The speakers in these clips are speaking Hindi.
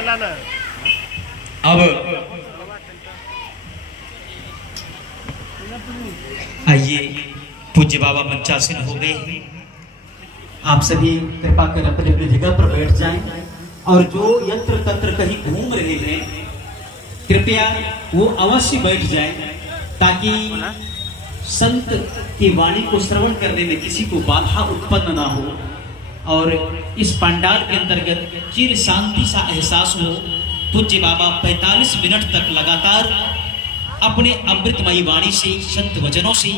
अब आइए, पूज्य बाबा मंचासीन हो गए हैं। आप सभी कृपा कर अपने अपनी जगह पर बैठ जाएं और जो यंत्र तंत्र कहीं घूम रहे हैं कृपया वो अवश्य बैठ जाएं ताकि संत की वाणी को श्रवण करने में किसी को बाधा उत्पन्न ना हो और इस पंडाल के अंतर्गत चिर शांति सा एहसास हो। पूज्य बाबा 45 मिनट तक लगातार अपने अमृतमयी वाणी से, संत वचनों से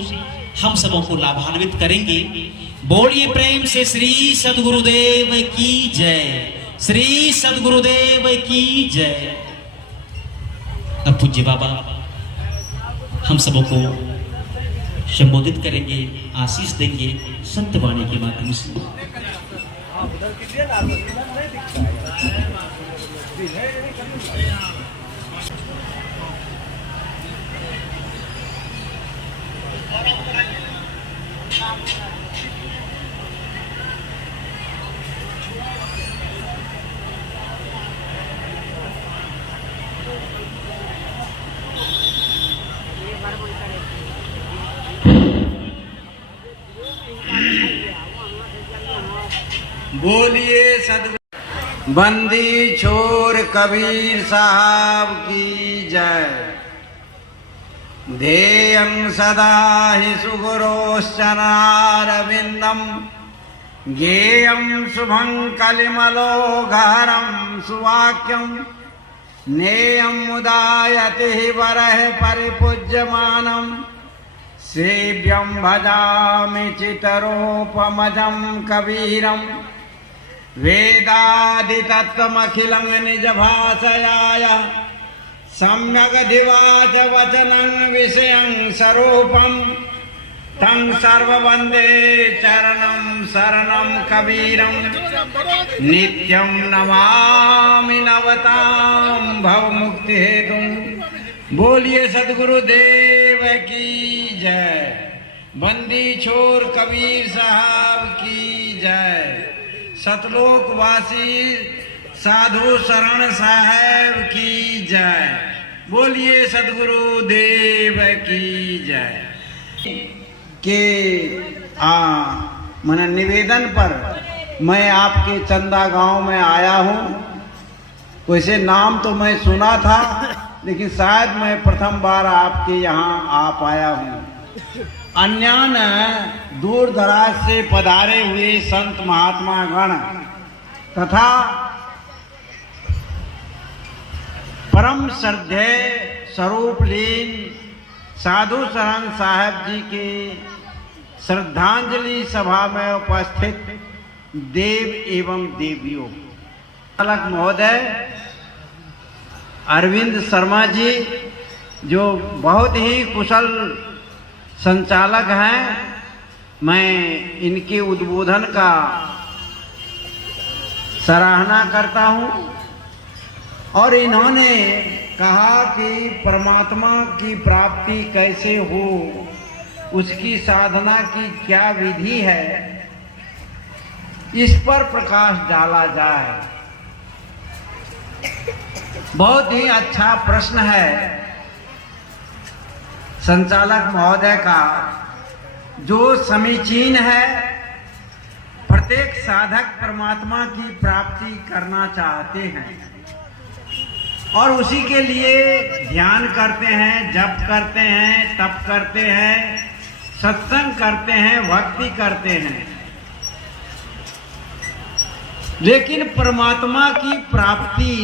हम सबों को लाभान्वित करेंगे। बोलिए प्रेम से श्री सद्गुरुदेव की जय, श्री सद्गुरुदेव की जय। अब पूज्य बाबा हम सबों को संबोधित करेंगे, आशीष देंगे संत वाणी के माध्यम से। बोलिए सद्गुरु बंदी छोर कबीर साहब की जय। ध्येयं सदा हि सुगुरोश्चरणारविन्दं ज्ञेयं शुभं कलिमलोघहरं सुवाक्यं नेयं मुदायति वरः परिपूज्यमानं सेव्यं भजामि चितरोपमजं कबीरं वेदादितत्त्वमखिलं निजभाषयाय सम्यगधिवाच वचनं विषयं स्वरूपं तं सर्ववन्दे चरणं शरणं कबीरं नित्यं नमामि नवतां भवमुक्तिहेतुं। बोलिए सद्गुरुदेव की जय। बंदी छोर कबीर साहब की जय। सतलोकवासी साधु शरण साहेब की जय। बोलिए सद्गुरुदेव की जय। के मन निवेदन पर मैं आपके चंदा गांव में आया हूँ। वैसे नाम तो मैं सुना था लेकिन शायद मैं प्रथम बार आपके यहाँ आ पाया हूँ। अन्यान दूर दराज से पधारे हुए संत महात्मा गण तथा परम श्रद्धेय स्वरूप लीन साधु शरण साहेब जी के श्रद्धांजलि सभा में उपस्थित देव एवं देवियों, चालक महोदय अरविंद शर्मा जी जो बहुत ही कुशल संचालक हैं, मैं इनके उद्बोधन का सराहना करता हूं। और इन्होंने कहा कि परमात्मा की प्राप्ति कैसे हो, उसकी साधना की क्या विधि है, इस पर प्रकाश डाला जाए। बहुत ही अच्छा प्रश्न है संचालक महोदय का, जो समीचीन है। प्रत्येक साधक परमात्मा की प्राप्ति करना चाहते हैं और उसी के लिए ध्यान करते हैं, जप करते हैं, तप करते हैं, सत्संग करते हैं, भक्ति करते हैं। लेकिन परमात्मा की प्राप्ति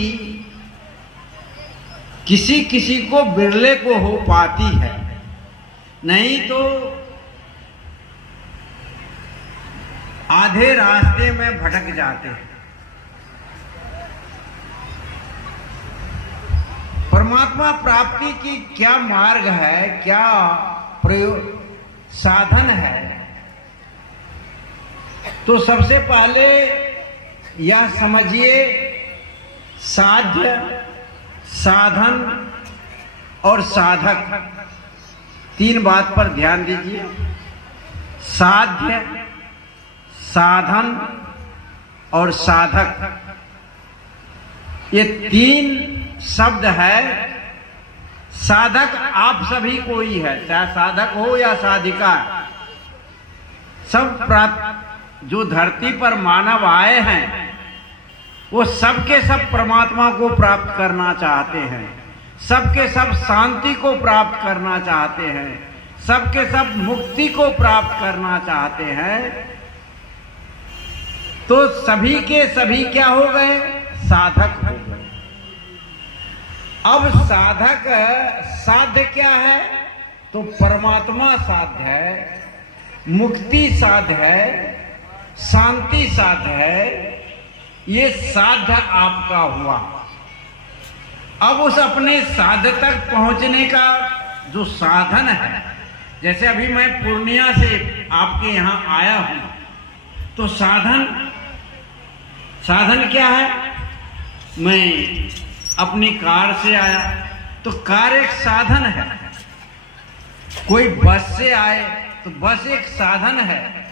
किसी किसी को बिरले को हो पाती है, नहीं तो आधे रास्ते में भटक जाते हैं। परमात्मा प्राप्ति की क्या मार्ग है, क्या प्रयोग साधन है, तो सबसे पहले यह समझिए साध्य, साधन और साधक, तीन बात पर ध्यान दीजिए। साध्य, साधन और साधक। ये 3 शब्द है। साधक आप सभी को ही है, चाहे साधक हो या साधिका। सब जो धरती पर मानव आए हैं वो सबके सब परमात्मा को प्राप्त करना चाहते हैं, सबके सब शांति को प्राप्त करना चाहते हैं, सबके सब मुक्ति को प्राप्त करना चाहते हैं। तो सभी के सभी क्या हो गए? साधक हो गए। अब साधक साध्य क्या है? तो परमात्मा साध्य है, मुक्ति साध्य है, शांति साध्य है। ये साध्य आपका हुआ। अब उस अपने साध्य तक पहुंचने का जो साधन है, जैसे अभी मैं पूर्णिया से आपके यहां आया हूं, तो साधन क्या है? मैं अपनी कार से आया तो कार एक साधन है। कोई बस से आए तो बस एक साधन है।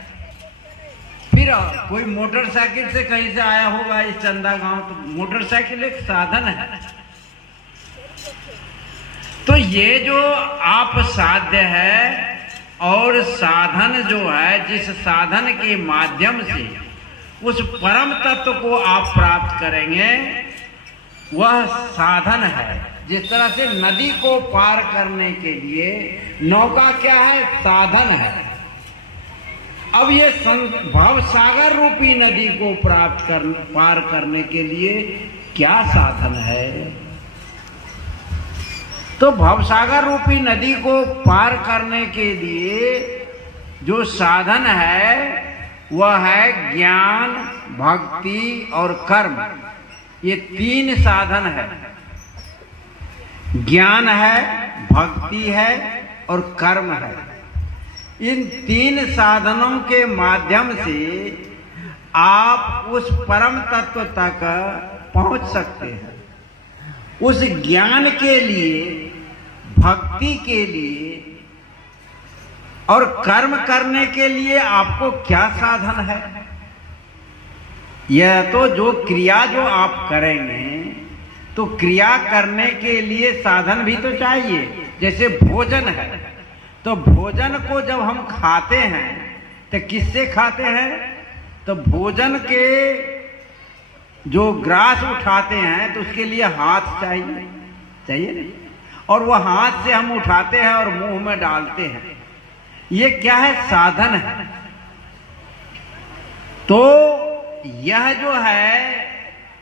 फिर कोई मोटरसाइकिल से कहीं से आया होगा इस चंदा गांव, तो मोटरसाइकिल एक साधन है। तो ये जो आप साध्य है और साधन जो है, जिस साधन के माध्यम से उस परम तत्व को आप प्राप्त करेंगे, वह साधन है। जिस तरह से नदी को पार करने के लिए नौका क्या है? साधन है। अब ये भव सागर रूपी नदी को पार करने के लिए क्या साधन है? तो भवसागर रूपी नदी को पार करने के लिए जो साधन है वह है ज्ञान, भक्ति और कर्म। ये 3 साधन है। ज्ञान है, भक्ति है और कर्म है। इन 3 साधनों के माध्यम से आप उस परम तत्व तक पहुंच सकते हैं। उस ज्ञान के लिए, भक्ति के लिए और कर्म करने के लिए आपको क्या साधन है? यह तो जो क्रिया जो आप करेंगे, तो क्रिया करने के लिए साधन भी तो चाहिए। जैसे भोजन है, तो भोजन को जब हम खाते हैं तो किससे खाते हैं? तो भोजन के जो ग्रास उठाते हैं तो उसके लिए हाथ चाहिए नहीं, और वह हाथ से हम उठाते हैं और मुंह में डालते हैं। ये क्या है? साधन है। तो यह जो है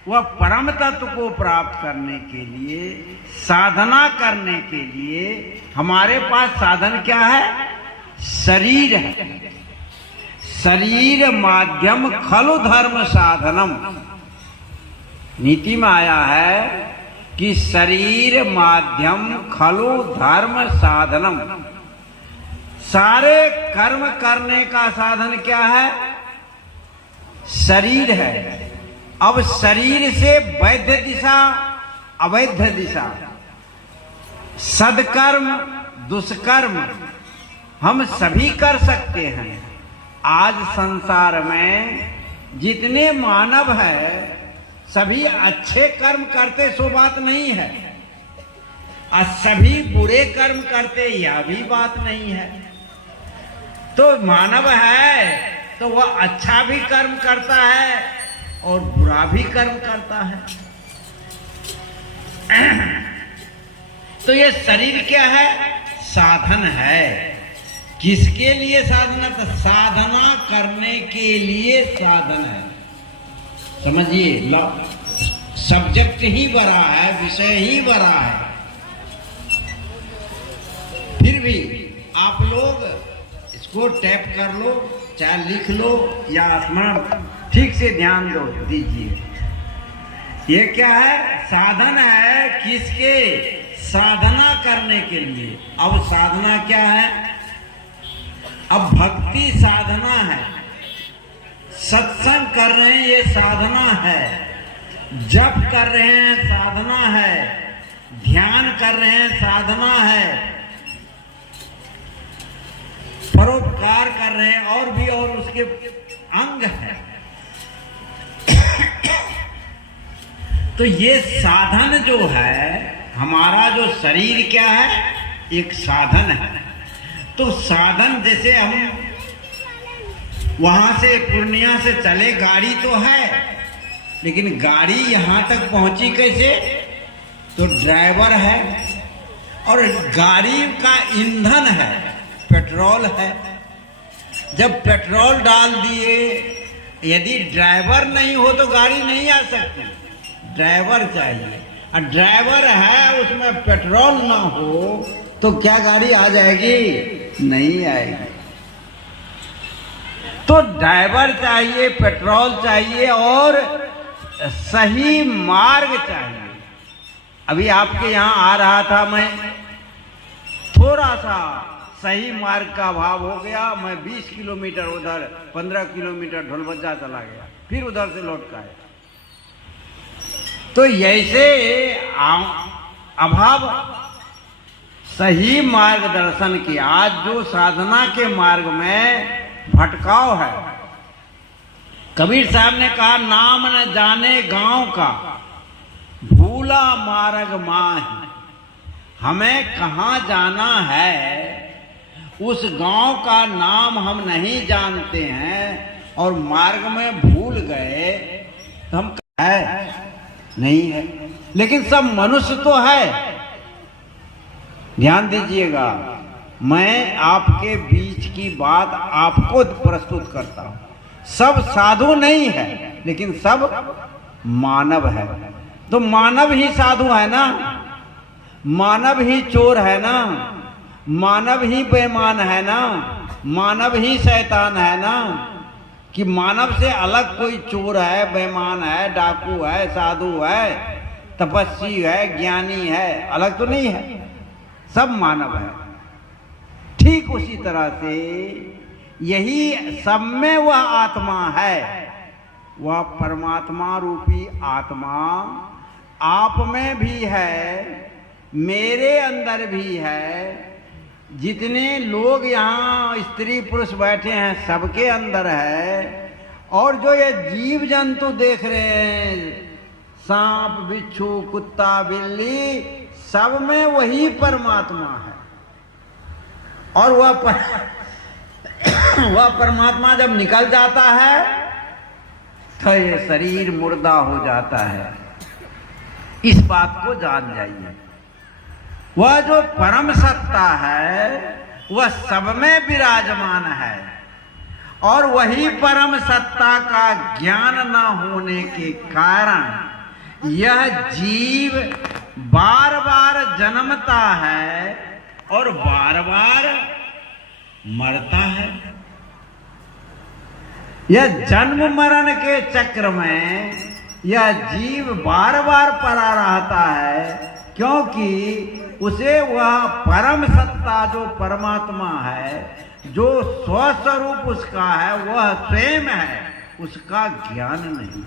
वह परम तत्व को प्राप्त करने के लिए, साधना करने के लिए हमारे पास साधन क्या है? शरीर है। शरीर माध्यम खलु धर्म साधनम। नीति में आया है कि शरीर माध्यम खलु धर्म साधनम। सारे कर्म करने का साधन क्या है? शरीर है। अब शरीर से वैध दिशा, अवैध दिशा, सदकर्म, दुष्कर्म हम सभी कर सकते हैं। आज संसार में जितने मानव है सभी अच्छे कर्म करते, सो बात नहीं है, और सभी बुरे कर्म करते, यह भी बात नहीं है। तो मानव है तो वह अच्छा भी कर्म करता है और बुरा भी कर्म करता है। तो ये शरीर क्या है? साधन है। किसके लिए साधना? तो साधना करने के लिए साधन है। समझिए, सब्जेक्ट ही बड़ा है, विषय ही बड़ा है। फिर भी आप लोग इसको टैप कर लो, चाहे लिख लो या स्मरण ठीक से ध्यान दो दीजिए। ये क्या है? साधन है। किसके? साधना करने के लिए। अब साधना क्या है? अब भक्ति साधना है। सत्संग कर रहे हैं, ये साधना है। जप कर रहे हैं, साधना है। ध्यान कर रहे हैं, साधना है। परोपकार कर रहे हैं, और भी और उसके अंग है। तो ये साधन जो है, हमारा जो शरीर क्या है, एक साधन है। तो साधन जैसे हम वहां से पूर्णिया से चले, गाड़ी तो है, लेकिन गाड़ी यहां तक पहुंची कैसे? तो ड्राइवर है और गाड़ी का ईंधन है, पेट्रोल है। जब पेट्रोल डाल दिए, यदि ड्राइवर नहीं हो तो गाड़ी नहीं आ सकती, ड्राइवर चाहिए। और ड्राइवर है, उसमें पेट्रोल ना हो तो क्या गाड़ी आ जाएगी? नहीं आएगी। तो ड्राइवर चाहिए, पेट्रोल चाहिए और सही मार्ग चाहिए। अभी आपके यहाँ आ रहा था मैं, थोड़ा सा सही मार्ग का अभाव हो गया, मैं 20 किलोमीटर उधर, 15 किलोमीटर ढोलबज्जा चला गया, फिर उधर से लौट कर आया। तो ऐसे अभाव सही मार्गदर्शन की, आज जो साधना के मार्ग में भटकाव है। कबीर साहब ने कहा, नाम न जाने गांव का, भूला मार्ग माही। हमें कहाँ जाना है उस गांव का नाम हम नहीं जानते हैं और मार्ग में भूल गए तो हम है नहीं है। लेकिन सब मनुष्य तो है। ध्यान दीजिएगा, मैं आपके बीच की बात आपको प्रस्तुत करता हूं। सब साधु नहीं है, लेकिन सब मानव है। तो मानव ही साधु है ना, मानव ही चोर है ना, मानव ही बेईमान है ना, मानव ही शैतान है ना। कि मानव से अलग कोई चोर है, बेईमान है, डाकू है, साधु है, तपस्वी है, ज्ञानी है, अलग तो नहीं है, सब मानव है। ठीक उसी तरह से यही सब में वह आत्मा है, वह परमात्मा रूपी आत्मा आप में भी है, मेरे अंदर भी है। जितने लोग यहाँ स्त्री पुरुष बैठे हैं सबके अंदर है। और जो ये जीव जंतु देख रहे हैं, सांप, बिच्छू, कुत्ता, बिल्ली, सब में वही परमात्मा है। और वह परमात्मा जब निकल जाता है तो ये शरीर मुर्दा हो जाता है। इस बात को जान जाइए। वह जो परम सत्ता है वह सब में विराजमान है। और वही परम सत्ता का ज्ञान न होने के कारण यह जीव बार बार जन्मता है और बार बार मरता है। यह जन्म मरण के चक्र में यह जीव बार बार पड़ा रहता है, क्योंकि उसे वह परम सत्ता जो परमात्मा है, जो स्वस्वरूप उसका है, वह स्वयं है, उसका ज्ञान नहीं।